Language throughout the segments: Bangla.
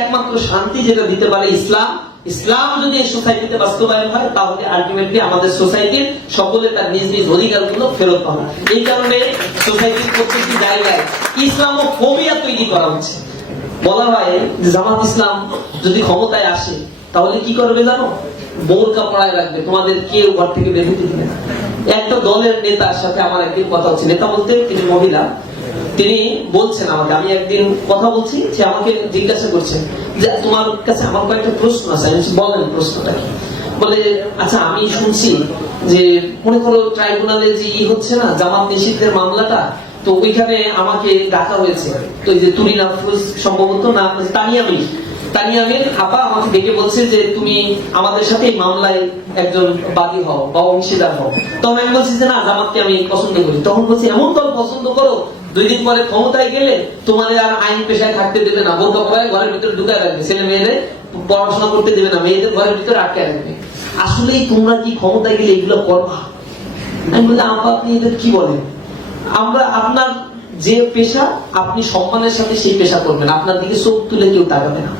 একমাত্র শান্তি যেটা দিতে পারে ইসলাম ইসলাম যদি এই সোসাইটিতে বাস্তবায়ন হয় তাহলে আলটিমেটলি আমাদের সোসাইটির সকলে তার নিজ নিজ অধিকার গুলো ফেরত পাবে এই কারণে সোসাইটির প্রত্যেকটি জায়গায় ইসলাম ও ফোবিয়া তৈরি করা হচ্ছে বলা হয় জামাত ইসলাম যদি ক্ষমতায় আসে তাহলে কি করবে জানো বোরকা পড়ায় রাখবে তোমাদের কেউ ঘর থেকে বেঁধে দিবে একটা দলের নেতার সাথে আমার একদিন কথা হচ্ছে নেতা বলতে তিনি মহিলা তিনি বলছেন আমাকে আমি একদিন কথা বলছি যে আমাকে জিজ্ঞাসা করছেন যে তোমার কাছে আমার কয়েকটা প্রশ্ন আছে আমি বলেন প্রশ্নটা কি বলে আচ্ছা আমি শুনছি যে মনে করো ট্রাইব্যুনালে যে ই হচ্ছে না জামাত নিষিদ্ধের মামলাটা তো ওইখানে আমাকে ডাকা হয়েছে তো এই যে তুরি সম্ভবত না মানে তানিয়া মির আপা আমাকে ডেকে বলছে যে তুমি আমাদের সাথে এই মামলায় একজন বাদী হও বা অংশীদার হও তখন আমি বলছি যে না জামাতকে আমি পছন্দ করি তখন বলছি এমন দল পছন্দ করো দুই দিন পরে ক্ষমতায় গেলে তোমাদের আর আইন পেশায় থাকতে দেবে না বোরকা পরে ঘরের ভিতরে ঢুকায় রাখবে ছেলে মেয়েদের পড়াশোনা করতে দেবে না মেয়েদের ঘরের ভিতরে আটকে রাখবে আসলে তোমরা কি ক্ষমতায় গেলে এগুলো করবা আমি বলি আপনি এদের কি বলেন আমরা আপনার যে পেশা আপনি সম্মানের সাথে সেই পেশা করবেন আপনার দিকে চোখ তুলে কেউ তাকাবে না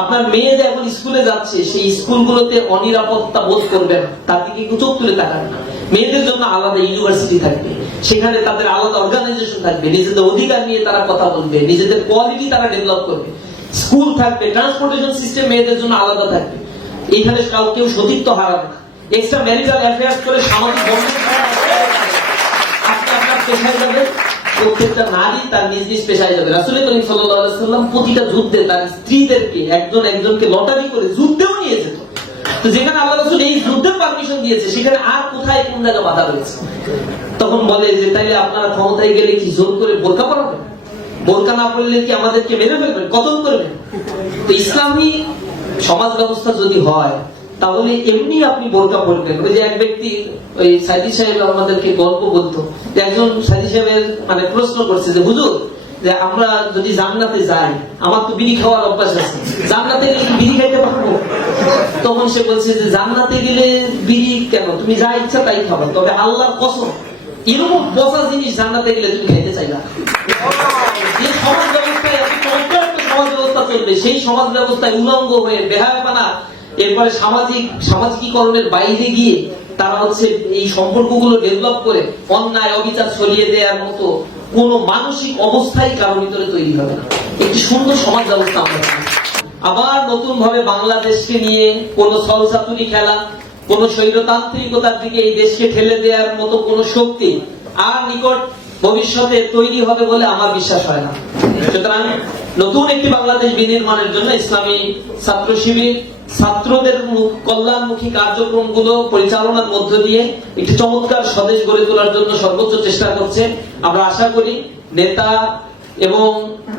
আপনার মেয়ে যে এখন স্কুলে যাচ্ছে সেই স্কুলগুলোতে অনিরাপত্তা বোধ করবে না তার দিকে কেউ চোখ তুলে তাকাবে না মেয়েদের জন্য আলাদা ইউনিভার্সিটি থাকবে সেখানে তাদের আলাদা অর্গানাইজেশন থাকবে নিজেদের অধিকার নিয়ে তারা কথা বলবে নিজেদের কোয়ালিটি তারা ডেভেলপ করবে স্কুল থাকবে ট্রান্সপোর্টেশন সিস্টেম মেয়েদের জন্য আলাদা থাকবে এখানে কেউ সতীত্ব হারাবে না এক্সট্রা ম্যারিটাল অ্যাফেয়ার্স করে সামাজিক প্রত্যেকটা নারী তার নিজ নিজ পেশায় যাবে রাসুল করিম সাল্লাম প্রতিটা যুদ্ধে তার স্ত্রীদেরকে একজন একজনকে লটারি করে যুদ্ধেও নিয়ে যেত তো যেখানে আল্লাহ এই যুদ্ধের পারমিশন দিয়েছে সেখানে আর কোথায় কোন বাধা রয়েছে তখন বলে যে তাইলে আপনারা ক্ষমতায় গেলে কি জোর করে বোরকা বোরকা না পড়লে কি আমাদেরকে মেরে ফেলবেন কতল করবেন তো ইসলামী সমাজ ব্যবস্থা যদি হয় তাহলে এমনি আপনি বোরকা পড়বেন ওই যে এক ব্যক্তি ওই সাইদি সাহেব আমাদেরকে গল্প বলতো একজন সাইদি সাহেবের মানে প্রশ্ন করছে যে হুজুর যে আমরা যদি জান্নাতে যাই আমার তো বিড়ি খাওয়ার অভ্যাস আছে জান্নাতে বিড়ি খাইতে পারবো তখন সে বলছে যে জান্নাতে গেলে বিড়ি কেন তুমি যা ইচ্ছা তাই খাবে তবে আল্লাহর কসম এরকম বসা জিনিস জান্নাতে গেলে তুমি খেতে চাই না সেই সমাজ ব্যবস্থায় উলঙ্গ হয়ে বেহায়াপানা এরপরে সামাজিক সামাজিকীকরণের বাইরে গিয়ে তারা হচ্ছে এই সম্পর্কগুলো ডেভেলপ করে অন্যায় অবিচার ছড়িয়ে দেওয়ার মতো কোনো মানসিক অবস্থাই কারো ভিতরে তৈরি হবে না একটি সুন্দর সমাজ ব্যবস্থা আমরা আবার নতুন ভাবে বাংলাদেশকে নিয়ে কোনো সলসাতুরি খেলা কোন স্বৈরতান্ত্রিকতার দিকে এই দেশকে ঠেলে দেওয়ার মতো কোনো শক্তি আর নিকট ভবিষ্যতে তৈরি হবে বলে আমার বিশ্বাস হয় না সুতরাং নতুন একটি বাংলাদেশ বিনির্মাণের জন্য ইসলামী ছাত্র শিবির ছাত্রদের কল্যাণমুখী কার্যক্রমগুলো পরিচালনার মধ্য দিয়ে একটি চমৎকার স্বদেশ গড়ে তোলার জন্য সর্বোচ্চ চেষ্টা করছে আমরা আশা করি নেতা এবং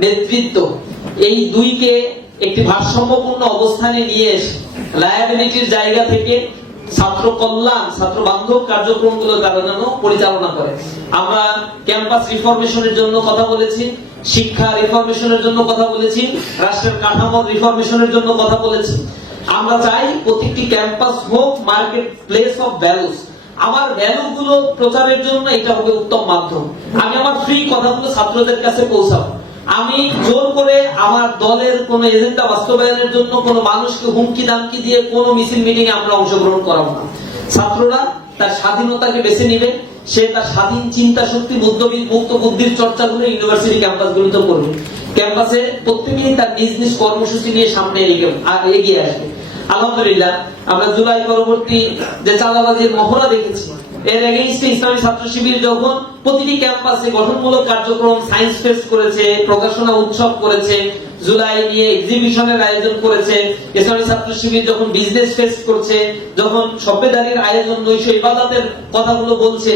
নেতৃত্ব এই দুইকে একটি ভারসাম্যপূর্ণ অবস্থানে নিয়ে এসে লায়াবিলিটির জায়গা থেকে ছাত্র কল্যাণ ছাত্র বান্ধব কার্যক্রমগুলো তারা যেন পরিচালনা করে আমরা ক্যাম্পাস রিফরমেশনের জন্য কথা বলেছি শিক্ষা রিফরমেশনের জন্য কথা বলেছি রাষ্ট্রের কাঠামো রিফরমেশনের জন্য কথা বলেছি আমরা চাই প্রতিটি ক্যাম্পাস হোক মার্কেট প্লেস অফ ভ্যালুস আমার ভ্যালু গুলো প্রচারের জন্য এটা হবে উত্তম মাধ্যম আমি আমার ফ্রি কথাগুলো ছাত্রদের কাছে পৌঁছাবো আমি জোর করে আমার দলের কোন এজেন্ডা বাস্তবায়নের জন্য কোন মানুষকে হুমকি দামকি দিয়ে কোন মিছিল মিটিং এ আমরা অংশগ্রহণ করাবো না ছাত্ররা তার স্বাধীনতাকে বেছে নিবে সে তার স্বাধীন চিন্তা শক্তি বুদ্ধবিদ মুক্ত বুদ্ধির চর্চা করে ইউনিভার্সিটি ক্যাম্পাস গুলিতে করবে ক্যাম্পাসে প্রত্যেকেই তার নিজ নিজ কর্মসূচি নিয়ে সামনে এগিয়ে আসবে আলহামদুলিল্লাহ আমরা জুলাই পরবর্তী যে চাঁদাবাজির মহড়া দেখেছি এর আগে ইসলামী ছাত্র শিবির যখন প্রতিটি ক্যাম্পাসে গঠনমূলক কার্যক্রম সায়েন্স করেছে প্রকাশনা উৎসব করেছে জুলাই নিয়ে এক্সিবিশনের আয়োজন করেছে ইসলামী ছাত্র শিবির যখন বিজনেস করছে যখন সভ্যদারির আয়োজন নৈশ কথাগুলো বলছে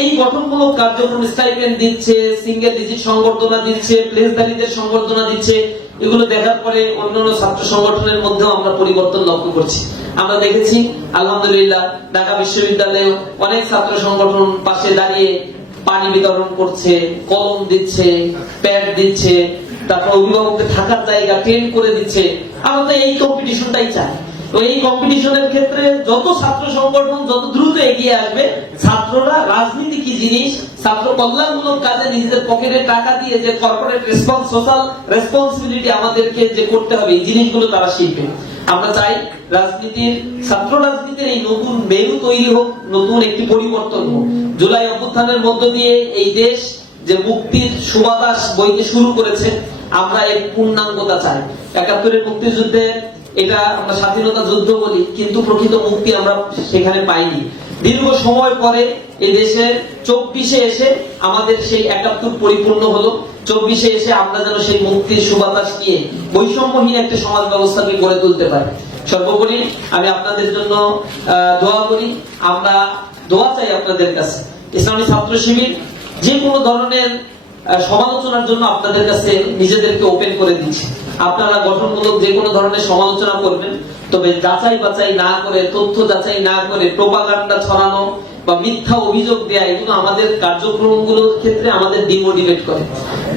এই গঠনমূলক কার্যক্রম স্টাইপেন্ড দিচ্ছে সিঙ্গেল ডিজিট সংবর্ধনা দিচ্ছে সংবর্ধনা দিচ্ছে এগুলো দেখার পরে অন্যান্য ছাত্র সংগঠনের মধ্যেও আমরা পরিবর্তন লক্ষ্য করছি আমরা দেখেছি আলহামদুলিল্লাহ ঢাকা বিশ্ববিদ্যালয়ে অনেক ছাত্র সংগঠন পাশে দাঁড়িয়ে পানি বিতরণ করছে কলম দিচ্ছে প্যাড দিচ্ছে তারপর অভিভাবককে থাকার জায়গা ট্রেন করে দিচ্ছে আমরা তো এই কম্পিটিশনটাই চাই তো এই কম্পিটিশনের ক্ষেত্রে যত ছাত্র সংগঠন যত দ্রুত এগিয়ে আসবে ছাত্ররা রাজনীতি কি জিনিস ছাত্র কল্যাণমূলক কাজে নিজেদের পকেটে টাকা দিয়ে যে কর্পোরেট রেসপন্স সোশ্যাল রেসপন্সিবিলিটি আমাদেরকে যে করতে হবে এই জিনিসগুলো তারা শিখবে আমরা চাই রাজনীতির ছাত্র রাজনীতির এই নতুন মেরু তৈরি হোক নতুন একটি পরিবর্তন হোক জুলাই অভ্যুত্থানের মধ্য দিয়ে এই দেশ যে মুক্তির সুবাতাস বইতে শুরু করেছে আমরা এর পূর্ণাঙ্গতা চাই একাত্তরের মুক্তিযুদ্ধে এটা আমরা স্বাধীনতা যুদ্ধ বলি কিন্তু প্রকৃত মুক্তি আমরা সেখানে পাইনি দীর্ঘ সময় পরে এই দেশে চব্বিশে এসে আমাদের সেই একাত্তর পরিপূর্ণ হলো চব্বিশে এসে আমরা যেন সেই মুক্তির সুবাতাস নিয়ে বৈষম্যহীন একটা সমাজ ব্যবস্থাকে গড়ে তুলতে পারি সর্বোপরি আমি আপনাদের জন্য দোয়া করি আমরা দোয়া চাই আপনাদের কাছে ইসলামী ছাত্র শিবির যে কোনো ধরনের সমালোচনার জন্য আপনাদের কাছে নিজেদেরকে ওপেন করে দিচ্ছি আপনারা গঠনমূলক যে কোনো ধরনের সমালোচনা করবেন তবে যাচাই বাছাই না করে তথ্য যাচাই না করে প্রোপাগান্ডা ছড়ানো বা মিথ্যা অভিযোগ দেয়া এগুলো আমাদের কার্যক্রমগুলোর ক্ষেত্রে আমাদের ডিমোটিভেট করে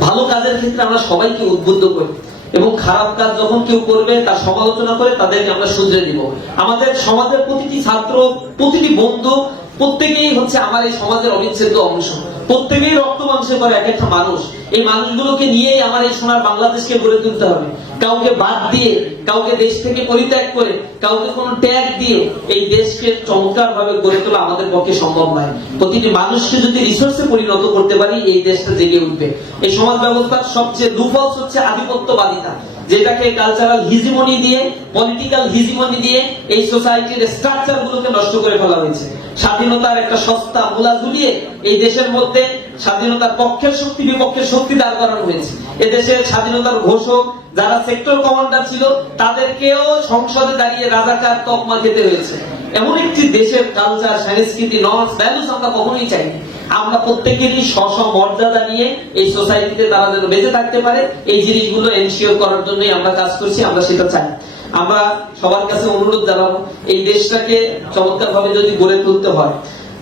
ভালো কাজের ক্ষেত্রে আমরা সবাইকে উদ্বুদ্ধ করি এবং খারাপ কাজ যখন কেউ করবে তার সমালোচনা করে তাদেরকে আমরা শুধরে দিব আমাদের সমাজের প্রতিটি ছাত্র প্রতিটি বন্ধু প্রত্যেকেই হচ্ছে আমার এই সমাজের অবিচ্ছেদ্য অংশ প্রত্যেকেই রক্ত মাংসে করে এক একটা মানুষ এই মানুষগুলোকে নিয়েই আমার এই সোনার বাংলাদেশকে গড়ে তুলতে হবে কাউকে বাদ দিয়ে কাউকে দেশ থেকে পরিত্যাগ করে কাউকে কোন ট্যাগ দিয়ে এই দেশকে চমৎকার ভাবে গড়ে তোলা আমাদের পক্ষে সম্ভব নয় প্রতিটি মানুষকে যদি রিসোর্সে পরিণত করতে পারি এই দেশটা জেগে উঠবে এই সমাজ ব্যবস্থার সবচেয়ে দুফলস হচ্ছে আধিপত্যবাদিতা যেটাকে কালচারাল হিজিমনি দিয়ে পলিটিক্যাল হিজিমনি দিয়ে এই সোসাইটির স্ট্রাকচার গুলোকে নষ্ট করে ফেলা হয়েছে স্বাধীনতার একটা সস্তা মুলা ঝুলিয়ে এই দেশের মধ্যে স্বাধীনতার পক্ষের শক্তি বিপক্ষের শক্তি দাঁড় করানো হয়েছে এদেশের স্বাধীনতার ঘোষক যারা সেক্টর কমান্ডার ছিল তাদেরকেও সংসদে দাঁড়িয়ে রাজাকার তকমা খেতে হয়েছে এমন একটি দেশের কালচার সংস্কৃতি নর্স ভ্যালুস আমরা কখনোই চাই আমরা প্রত্যেকেরই স্ব মর্যাদা নিয়ে এই সোসাইটিতে তারা যেন বেঁচে থাকতে পারে এই জিনিসগুলো এনশিওর করার জন্যই আমরা কাজ করছি আমরা সেটা চাই আমরা সবার কাছে অনুরোধ জানাবো এই দেশটাকে চমৎকার ভাবে যদি গড়ে তুলতে হয়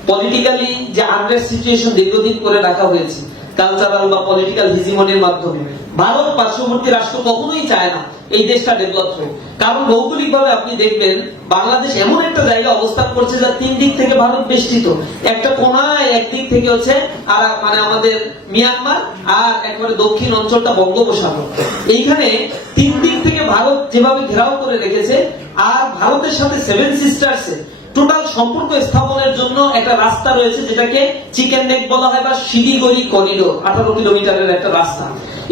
পলিটিক্যালি যে আন্ডার সিচুয়েশন দীর্ঘদিন করে রাখা হয়েছে কালচারাল বা পলিটিক্যাল হিজিমনের মাধ্যমে ভারত পার্শ্ববর্তী রাষ্ট্র কখনোই চায় না এই দেশটা ডেভেলপ হোক কারণ ভৌগোলিকভাবে আপনি দেখবেন বাংলাদেশ এমন একটা জায়গা অবস্থান করছে যা তিন দিক থেকে ভারত বেষ্টিত একটা কোনায় একদিক থেকে হচ্ছে আর মানে আমাদের মিয়ানমার আর একবারে দক্ষিণ অঞ্চলটা বঙ্গোপসাগর এইখানে তিন দিক থেকে ভারত যেভাবে ঘেরাও করে রেখেছে আর ভারতের সাথে সেভেন সিস্টার্স টোটাল সম্পর্ক স্থাপনের জন্য একটা রাস্তা রয়েছে যেটাকে চিকেন নেক বলা হয় বা শিলিগুড়ি করিডোর আঠারো কিলোমিটারের একটা রাস্তা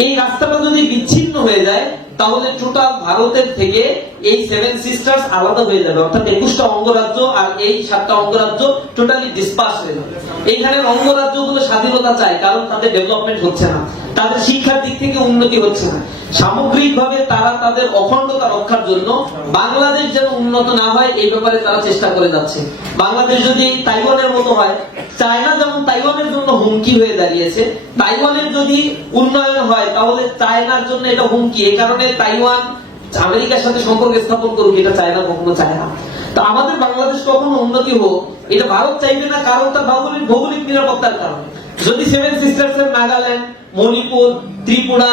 এই রাস্তাটা যদি বিচ্ছিন্ন হয়ে যায় তাহলে টোটাল ভারতের থেকে এই সেভেন সিস্টার্স আলাদা হয়ে যাবে অর্থাৎ একুশটা অঙ্গরাজ্য আর এই সাতটা অঙ্গরাজ্য টোটালি ডিসপাস হয়ে যাবে এইখানের অঙ্গরাজ্যগুলো স্বাধীনতা চায় কারণ তাদের ডেভেলপমেন্ট হচ্ছে না তাদের শিক্ষার দিক থেকে উন্নতি হচ্ছে না সামগ্রিকভাবে তারা তাদের অখণ্ডতা রক্ষার জন্য বাংলাদেশ যেন উন্নত না হয় এই ব্যাপারে তারা চেষ্টা করে যাচ্ছে বাংলাদেশ যদি তাইওয়ানের মতো হয় চায়না যেমন তাইওয়ানের জন্য হুমকি হয়ে দাঁড়িয়েছে তাইওয়ানের যদি উন্নয়ন হয় তাহলে চায়নার জন্য এটা হুমকি এ কারণে তাইওয়ান আমেরিকার সাথে সম্পর্ক স্থাপন করুক এটা চায়না কখনো চায় না তো আমাদের বাংলাদেশ কখনো উন্নতি হোক এটা ভারত চাইবে না কারণ তার ভৌগোলিক ভৌগোলিক নিরাপত্তার কারণে যদি সেভেন সিস্টার্স এর নাগাল্যান্ড মণিপুর ত্রিপুরা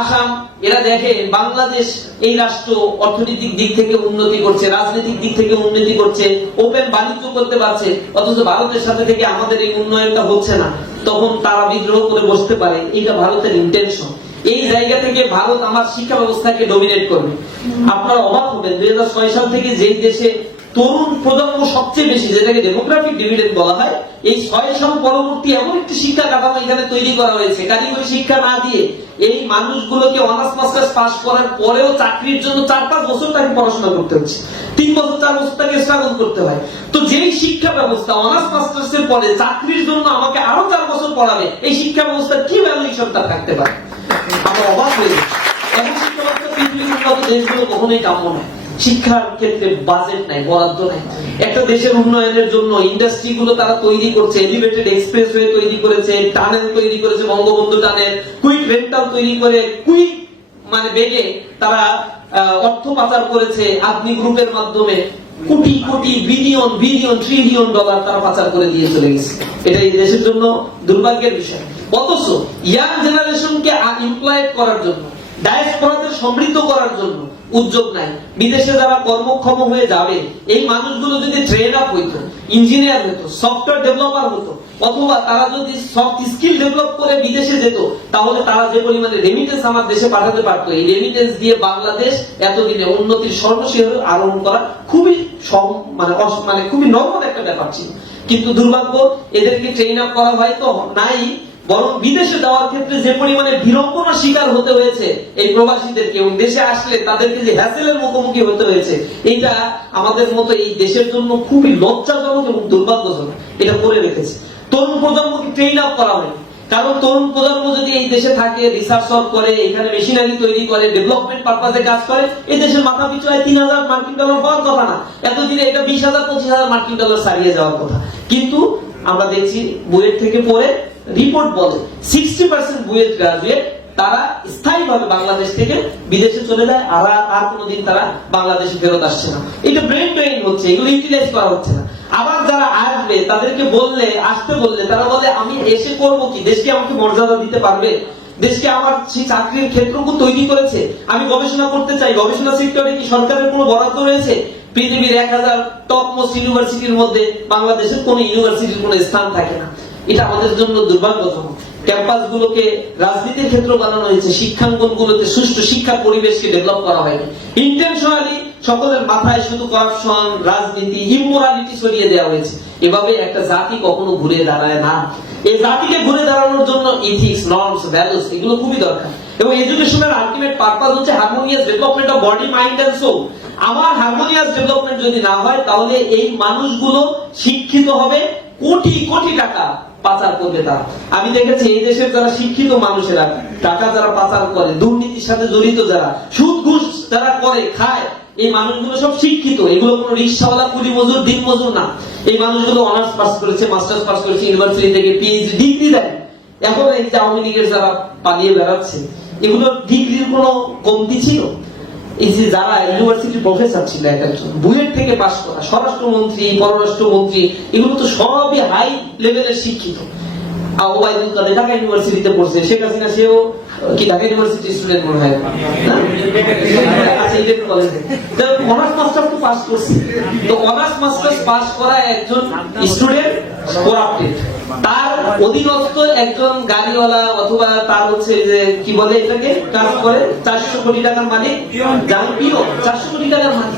আসাম এরা দেখে বাংলাদেশ এই রাষ্ট্র অর্থনৈতিক দিক থেকে উন্নতি করছে রাজনৈতিক দিক থেকে উন্নতি করছে ওপেন বাণিজ্য করতে পারছে অথচ ভারতের সাথে থেকে আমাদের এই উন্নয়নটা হচ্ছে না তখন তারা বিদ্রোহ করে বসতে পারে এটা ভারতের ইন্টেনশন এই জায়গা থেকে ভারত আমার শিক্ষা ব্যবস্থাকে ডমিনেট করবে আপনারা অবাক হবেন দুই সাল থেকে যেই দেশে তরুণ প্রজন্ম সবচেয়ে বেশি যেটাকে ডেমোগ্রাফিক ডিভিডেন্ড বলা হয় এই ছয় সম পরবর্তী এমন একটি শিক্ষা কাঠামো এখানে তৈরি করা হয়েছে কারিগরি শিক্ষা না দিয়ে এই মানুষগুলোকে অনার্স মাস্টার্স পাস করার পরেও চাকরির জন্য চার পাঁচ বছর তাকে পড়াশোনা করতে হচ্ছে তিন বছর চার বছর তাকে স্ট্রাগল করতে হয় তো যেই শিক্ষা ব্যবস্থা অনার্স মাস্টার্স এর পরে চাকরির জন্য আমাকে আরো চার বছর পড়াবে এই শিক্ষা ব্যবস্থার কি ভ্যালুয়েশন তার থাকতে পারে আমার অবাক হয়ে যাচ্ছি এমন শিক্ষা ব্যবস্থা পৃথিবীর দেশগুলো কখনোই কাম্য নয় শিক্ষার ক্ষেত্রে বাজেট নাই বরাদ্দ নাই একটা দেশের উন্নয়নের জন্য ইন্ডাস্ট্রি গুলো তারা তৈরি করছে এলিভেটেড এক্সপ্রেস ওয়ে তৈরি করেছে টানেল তৈরি করেছে বঙ্গবন্ধু টানেল কুইক রেন্টাল তৈরি করে কুইক মানে বেগে তারা অর্থ পাচার করেছে আগ্নি গ্রুপের মাধ্যমে crore crore billion billion trillion dollar তারা পাচার করে দিয়ে চলে গেছে এটা এই দেশের জন্য দুর্ভাগ্যের বিষয় অথচ ইয়াং জেনারেশনকে ইমপ্লয়েড করার জন্য ডায়াসপোরাতে সমৃদ্ধ করার জন্য উদ্যোগ নাই বিদেশে যারা কর্মক্ষম হয়ে যাবে এই মানুষগুলো যদি ট্রেন আপ হইতো ইঞ্জিনিয়ার হতো সফটওয়্যার ডেভেলপার হতো অথবা তারা যদি সফট স্কিল ডেভেলপ করে বিদেশে যেত তাহলে তারা যে পরিমাণে রেমিটেন্স আমার দেশে পাঠাতে পারতো এই রেমিটেন্স দিয়ে বাংলাদেশ এতদিনে উন্নতির সর্বশেষ আরোহণ করা খুবই মানে মানে খুবই নর্মাল একটা ব্যাপার ছিল কিন্তু দুর্ভাগ্য এদেরকে ট্রেন আপ করা হয় তো নাই বরং বিদেশে যাওয়ার ক্ষেত্রে যে পরিমাণে বিড়ম্বনা শিকার হতে হয়েছে এই প্রবাসীদেরকে এবং দেশে আসলে তাদেরকে যে হ্যাসেলের মুখোমুখি হতে হয়েছে এটা আমাদের মতো এই দেশের জন্য খুবই লজ্জাজনক এবং দুর্ভাগ্যজনক এটা করে রেখেছে তরুণ প্রজন্মকে ট্রেন আপ করা হয়নি কারণ তরুণ প্রজন্ম যদি এই দেশে থাকে রিসার্চ করে এখানে মেশিনারি তৈরি করে ডেভেলপমেন্ট পারপাসে কাজ করে এই দেশের মাথা পিছু হয় তিন হাজার মার্কিন ডলার হওয়ার কথা না এতদিনে এটা বিশ হাজার পঁচিশ হাজার মার্কিন ডলার ছাড়িয়ে যাওয়ার কথা কিন্তু আমরা দেখছি বইয়ের থেকে পরে রিপোর্ট বলে সিক্সটি পার্সেন্ট বুয়েট গ্রাজুয়েট তারা স্থায়ীভাবে বাংলাদেশ থেকে বিদেশে চলে যায় আর আর কোনোদিন তারা বাংলাদেশে ফেরত আসছে না এটা ব্রেন ড্রেন হচ্ছে এগুলো ইউটিলাইজ করা হচ্ছে না আবার যারা আসবে তাদেরকে বললে আসতে বললে তারা বলে আমি এসে করব কি দেশকে আমাকে মর্যাদা দিতে পারবে দেশকে আমার সেই চাকরির ক্ষেত্রকে তৈরি করেছে আমি গবেষণা করতে চাই গবেষণা সেক্টরে কি সরকারের কোনো বরাদ্দ রয়েছে পৃথিবীর এক হাজার টপ মোস্ট ইউনিভার্সিটির মধ্যে বাংলাদেশের কোন ইউনিভার্সিটির কোনো স্থান থাকে না এটা আমাদের জন্য দুর্ভাগ্যজনক ক্যাম্পাস গুলোকে রাজনীতির ক্ষেত্র বানানো হয়েছে শিক্ষাঙ্গন গুলোতে সুষ্ঠু শিক্ষা পরিবেশকে ডেভেলপ করা হয়নি ইন্টেনশনালি সকলের মাথায় শুধু করাপশন রাজনীতি ইমোরালিটি ছড়িয়ে দেওয়া হয়েছে এভাবে একটা জাতি কখনো ঘুরে দাঁড়ায় না এই জাতিকে ঘুরে দাঁড়ানোর জন্য ইথিক্স নর্মস ভ্যালুস এগুলো খুবই দরকার এবং এডুকেশনের আলটিমেট পারপাস হচ্ছে harmonious development of body mind and soul আমার হারমোনিয়াস ডেভেলপমেন্ট যদি না হয় তাহলে এই মানুষগুলো শিক্ষিত হবে কোটি কোটি টাকা পাচার করবে তারা আমি দেখেছি এই দেশের যারা শিক্ষিত মানুষেরা টাকা যারা পাচার করে দুর্নীতির সাথে জড়িত যারা সুদ ঘুষ যারা করে খায় এই মানুষগুলো সব শিক্ষিত এগুলো কোনো রিক্সাওয়ালা কুড়ি মজুর দিন মজুর না এই মানুষগুলো অনার্স পাস করেছে মাস্টার্স পাস করেছে ইউনিভার্সিটি থেকে পিএইচডি ডিগ্রি দেয় এখন এই যে আওয়ামী লীগের যারা পালিয়ে বেড়াচ্ছে এগুলোর ডিগ্রির কোনো কমতি ছিল যারা ইউনিভার্সিটি প্রফেসর ছিল বুয়েট থেকে পাশ করা স্বরাষ্ট্রমন্ত্রী পররাষ্ট্রমন্ত্রী এগুলো তো সবই হাই লেভেলের শিক্ষিত ঢাকা ইউনিভার্সিটিতে পড়ছে শেখ হাসিনা সেও কি ঢাকা ইউনিভার্সিটির স্টুডেন্ট মনে হয় অনার্স হ্যাঁ? আচ্ছা, মাস্টার তো পাস করছে তো অনার্স মাস্টার্স পাস করা একজন স্টুডেন্ট করাপ্টেড তার অধীনস্থ একজন গাড়িওয়ালা অথবা তার হচ্ছে যে কি বলে এটাকে কাজ করে চারশো কোটি টাকার মালিক যার প্রিয় চারশো কোটি টাকার মালিক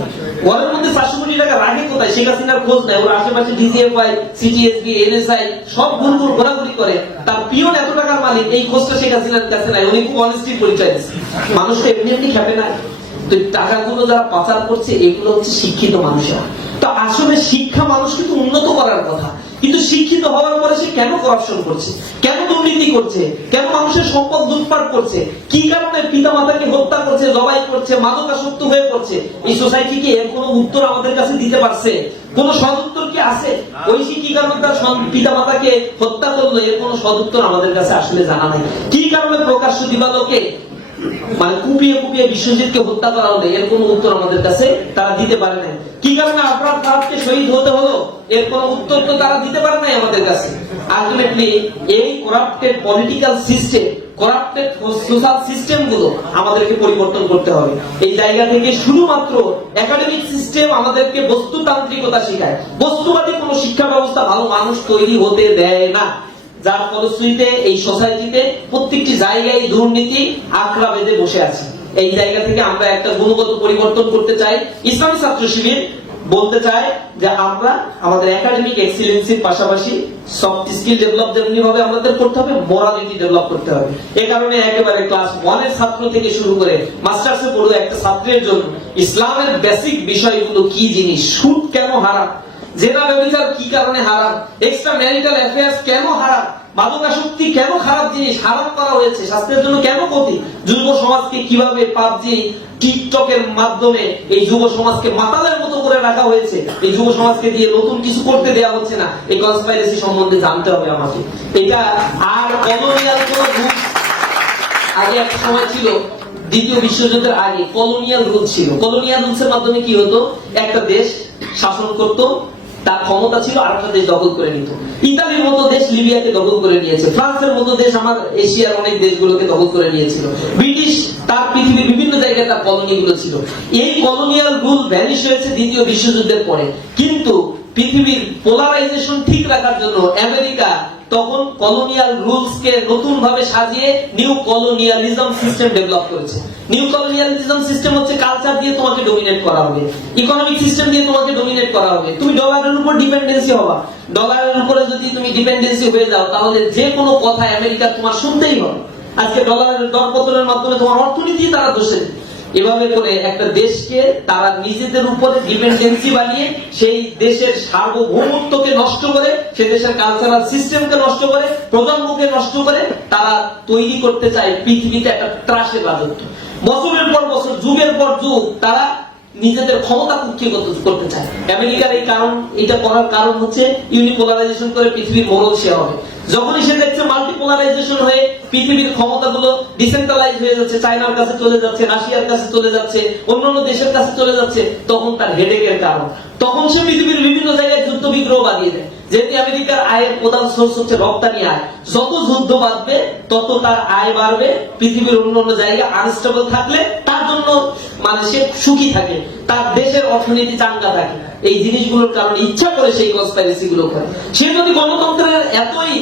মধ্যে চারশো কোটি টাকা রাখে কোথায় শেখ হাসিনার খোঁজ নেয় ওর আশেপাশে ডিজিএফআই এনএসআই সব ঘোরাঘুরি করে তার এত টাকার মালিক এই খোঁজটা শেখ হাসিনার কাছে নাই উনি খুব অনেস্টির পরিচয় মানুষ এমনি এমনি খেপে না তো টাকাগুলো যারা পাচার করছে এগুলো হচ্ছে শিক্ষিত মানুষের তো আসলে শিক্ষা মানুষকে তো উন্নত করার কথা কিন্তু শিক্ষিত হওয়ার পরে সে কেন করাপশন করছে কেন দুর্নীতি করছে কেন মানুষের সম্পদ লুটপাট করছে কি কারণে পিতা মাতাকে হত্যা করছে জবাই করছে মাদকাসক্ত হয়ে পড়ছে এই সোসাইটি কি এর কোনো উত্তর আমাদের কাছে দিতে পারছে কোন সদুত্তর কি আছে ওই সে কি কারণে তার পিতা মাতাকে হত্যা করলো এর কোন সদুত্তর আমাদের কাছে আসলে জানা নাই কি কারণে প্রকাশ্য দিবালোকে মানে কুপিয়ে কুপিয়ে বিশ্বজিৎকে হত্যা করা হলে এর কোনো উত্তর আমাদের কাছে তারা দিতে পারে নাই কি কারণে আবরার খানকে শহীদ হতে হলো এর কোনো উত্তর তো তারা দিতে পারে নাই আমাদের কাছে আলটিমেটলি এই corrupted political system corrupted social system গুলো আমাদেরকে পরিবর্তন করতে হবে এই জায়গা থেকে শুধুমাত্র একাডেমিক সিস্টেম আমাদেরকে বস্তুতান্ত্রিকতা শেখায় বস্তুবাদী কোনো শিক্ষা ব্যবস্থা ভালো মানুষ তৈরি হতে দেয় না যার ফলশ্রুতিতে এই সোসাইটিতে প্রত্যেকটি জায়গায় দুর্নীতি আকরা বেঁধে বসে আছে এই জায়গা থেকে আমরা একটা গুণগত পরিবর্তন করতে চাই ইসলামী ছাত্র শিবির বলতে চাই যে আমরা আমাদের একাডেমিক এক্সিলেন্সির পাশাপাশি সফট স্কিল ডেভেলপ যেমনি ভাবে আমাদের করতে হবে মোরালিটি ডেভেলপ করতে হবে এ কারণে একেবারে ক্লাস ওয়ান এর ছাত্র থেকে শুরু করে মাস্টার্স এ পড়ুয়া একটা ছাত্রের জন্য ইসলামের বেসিক বিষয়গুলো কি জিনিস সুদ কেন হারাম কি কারণে হারাম এক্সট্রা ম্যারিটাল অ্যাফেয়ার্স কেন হারাম কেন খারাপ জিনিস করা হয়েছে স্বাস্থ্যের জন্য কেন ক্ষতি যুব সমাজকে কিভাবে পাবজি টিকটকের মাধ্যমে এই যুব সমাজকে মাতালের মতো করে রাখা হয়েছে এই যুব সমাজকে দিয়ে নতুন কিছু করতে দেওয়া হচ্ছে না এই কনসপাইরেসি সম্বন্ধে জানতে হবে আমাকে এটা আর কলোনিয়াল কোন আগে এক সময় ছিল দ্বিতীয় বিশ্বযুদ্ধের আগে কলোনিয়াল রুল ছিল কলোনিয়াল রুলসের মাধ্যমে কি হতো একটা দেশ শাসন করতো তার ক্ষমতা ছিল আরেকটা দেশ দখল করে নিত ইতালির মতো দেশ লিবিয়াকে দখল করে নিয়েছে ফ্রান্সের মতো দেশ আমার এশিয়ার অনেক দেশগুলোকে দখল করে নিয়েছিল ব্রিটিশ তার পৃথিবীর বিভিন্ন জায়গায় তার কলোনিগুলো ছিল এই কলোনিয়াল রুল ভ্যানিশ হয়েছে দ্বিতীয় বিশ্বযুদ্ধের পরে কিন্তু পৃথিবীর পোলারাইজেশন ঠিক রাখার জন্য আমেরিকা তখন কলোনিয়াল কে নতুন ভাবে সাজিয়ে নিউ কলোনিয়ালিজম সিস্টেম ডেভেলপ করেছে নিউ কলোনিয়ালিজম সিস্টেম হচ্ছে কালচার দিয়ে তোমাকে ডমিনেট করা হবে ইকোনমিক সিস্টেম দিয়ে তোমাকে ডমিনেট করা হবে তুমি ডলারের উপর ডিপেন্ডেন্সি হবা ডলারের উপরে যদি তুমি ডিপেন্ডেন্সি হয়ে যাও তাহলে যে কোনো কথা আমেরিকা তোমার শুনতেই হবে আজকে ডলারের দরপতনের মাধ্যমে তোমার অর্থনীতি তারা দোষে এভাবে করে একটা দেশকে তারা নিজেদের উপরে ডিপেন্ডেন্সি বানিয়ে সেই দেশের সার্বভৌমত্বকে নষ্ট করে সে দেশের কালচারাল সিস্টেমকে নষ্ট করে প্রজন্মকে নষ্ট করে তারা তৈরি করতে চায় পৃথিবীতে একটা ত্রাসের রাজত্ব বছরের পর বছর যুগের পর যুগ তারা নিজেদের ক্ষমতা কুক্ষি করতে চায় আমেরিকার এই কারণ এটা করার কারণ হচ্ছে ইউনিপোলারাইজেশন করে পৃথিবীর মোড়ল সে হবে যখনই সে দেখছে মাল্টিপোলারাইজেশন হয়ে পৃথিবীর ক্ষমতাগুলো ডিসেন্ট্রালাইজ হয়ে যাচ্ছে চায়নার কাছে চলে যাচ্ছে রাশিয়ার কাছে চলে যাচ্ছে অন্যান্য দেশের কাছে চলে যাচ্ছে তখন তার হেডেকের কারণ তখন সে পৃথিবীর বিভিন্ন জায়গায় যুদ্ধ বিগ্রহ বাড়িয়ে দেয় যেটি আমেরিকার আয়ের প্রধান সোর্স হচ্ছে রপ্তানি আয় যত যুদ্ধ বাঁধবে তত তার আয় বাড়বে পৃথিবীর অন্য অন্য জায়গায় আনস্টেবল থাকলে তার জন্য মানে সে সুখী থাকে তার দেশের অর্থনীতি চাঙ্গা থাকে এই জিনিসগুলোর কারণে ইচ্ছা করে সেই কনস্পাইরেসি গুলো করে সে যদি গণতন্ত্রের এতই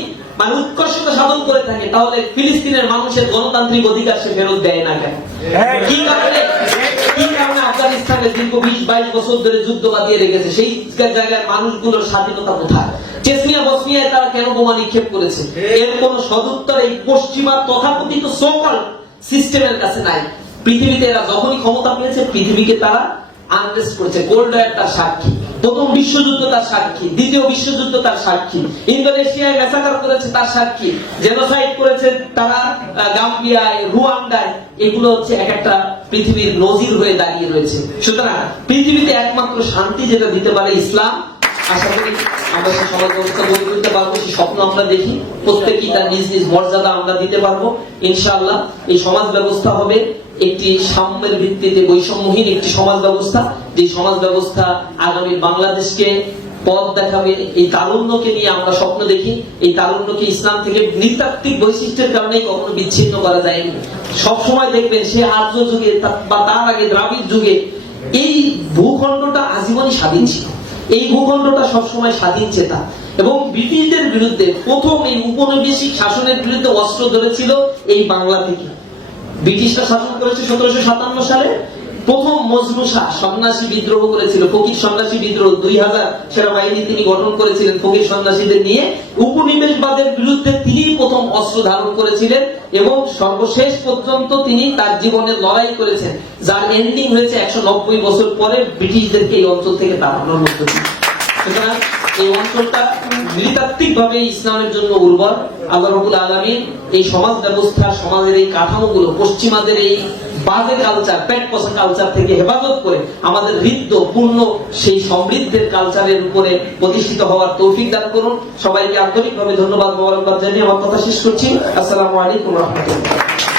মানে উৎকর্ষতা সাধন করে থাকে তাহলে ফিলিস্তিনের মানুষের গণতান্ত্রিক অধিকার সে ফেরত দেয় না কেন হ্যাঁ। কি কারণে পাকিস্তানে দীর্ঘ বিশ বাইশ বছর ধরে যুদ্ধ বাঁধিয়ে রেখেছে সেই জায়গার মানুষগুলোর স্বাধীনতা কোথায় চেসনিয়া বসনিয়ায় তারা কেন বোমা নিক্ষেপ করেছে এর কোন সদুত্তর এই পশ্চিমা তথাকথিত সকল সিস্টেমের কাছে নাই পৃথিবীতে এরা যখনই ক্ষমতা পেয়েছে পৃথিবীকে তারা আন্ডারেস্ট করেছে গোল্ড তার সাক্ষী প্রথম বিশ্বযুদ্ধ তার সাক্ষী দ্বিতীয় বিশ্বযুদ্ধ তার সাক্ষী ইন্দোনেশিয়ায় মেসাকার করেছে তার সাক্ষী জেনোসাইড করেছে তারা গাম্বিয়ায় রুয়ান্ডায় এগুলো হচ্ছে এক একটা পৃথিবীর নজির হয়ে দাঁড়িয়ে রয়েছে সুতরাং পৃথিবীতে একমাত্র শান্তি যেটা দিতে পারে ইসলাম আগামী বাংলাদেশকে পথ দেখাবে এই তারুণ্যকে নিয়ে আমরা স্বপ্ন দেখি এই তারুণ্যকে ইসলাম থেকে নৃতাত্ত্বিক বৈশিষ্ট্যের কারণে কখনো বিচ্ছিন্ন করা যায়নি সবসময় দেখবেন সে আর্য যুগে বা তার আগে দ্রাবিড় যুগে এই ভূখণ্ডটা আজীবনই স্বাধীন ছিল এই ভূখণ্ডটা সবসময় স্বাধীন চেতা এবং ব্রিটিশদের বিরুদ্ধে প্রথম এই উপনিবেশিক শাসনের বিরুদ্ধে অস্ত্র ধরেছিল এই বাংলা থেকে ব্রিটিশরা শাসন করেছে সতেরোশো সাতান্ন সালে প্রথম মজনু শাহ সন্ন্যাসী বিদ্রোহ করেছিল ফকির সন্ন্যাসী বিদ্রোহ দুই হাজার সেনাবাহিনী তিনি গঠন করেছিলেন ফকির সন্ন্যাসীদের নিয়ে উপনিবেশবাদের বিরুদ্ধে তিনি প্রথম অস্ত্র ধারণ করেছিলেন এবং সর্বশেষ পর্যন্ত তিনি তার জীবনে লড়াই করেছেন যার এন্ডিং হয়েছে একশো নব্বই বছর পরে ব্রিটিশদেরকে এই অঞ্চল থেকে তাড়ানোর মধ্যে সুতরাং এই অঞ্চলটা ইসলামের জন্য উর্বর আল্লাহ রবুল এই সমাজ ব্যবস্থা সমাজের এই কাঠামোগুলো পশ্চিমাদের এই বাজে কালচার কালচার থেকে হেফাজত করে আমাদের হৃদ্য পূর্ণ সেই সমৃদ্ধের কালচারের উপরে প্রতিষ্ঠিত হওয়ার তৌফিক দান করুন সবাইকে আন্তরিকভাবে ধন্যবাদ জানিয়ে আমার কথা শেষ করছি আসসালামু আলাইকুম রহমতুল্লাহ